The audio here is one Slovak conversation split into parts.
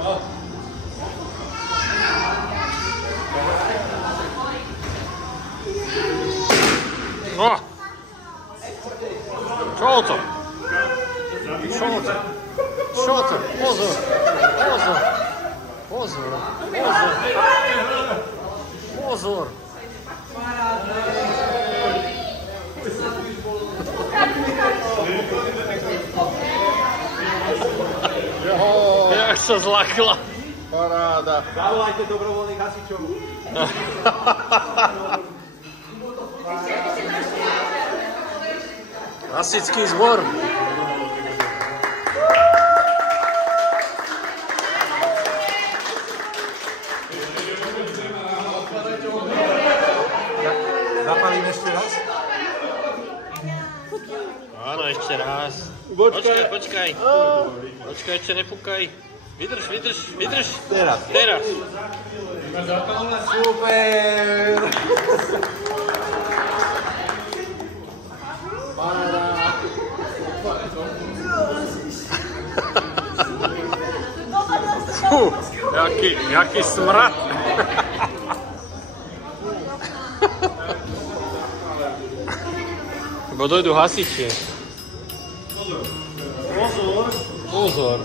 Oh. Šolto. Šolto. Pozor. Jak sa zlakla. Paráda. Zavolajte dobrovoľných hasičov. Hasičský zbor. Zapalím ešte raz? Áno, ešte raz. Počkaj. Počkaj, ešte nepúkaj. Vydrž. Teraz. Super! Fú, jaký smrad. Bo dojdu hasiči. Pozor.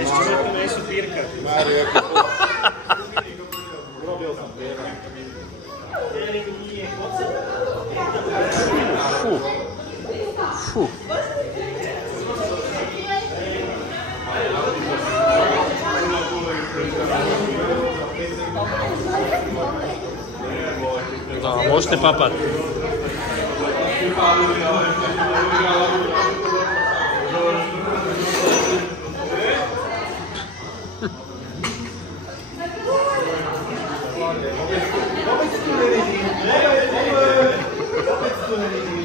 Ešte, že to nie sú pírka. Urobil som pírka. Fú. No, môžete papať. Vôbec tu nevidím.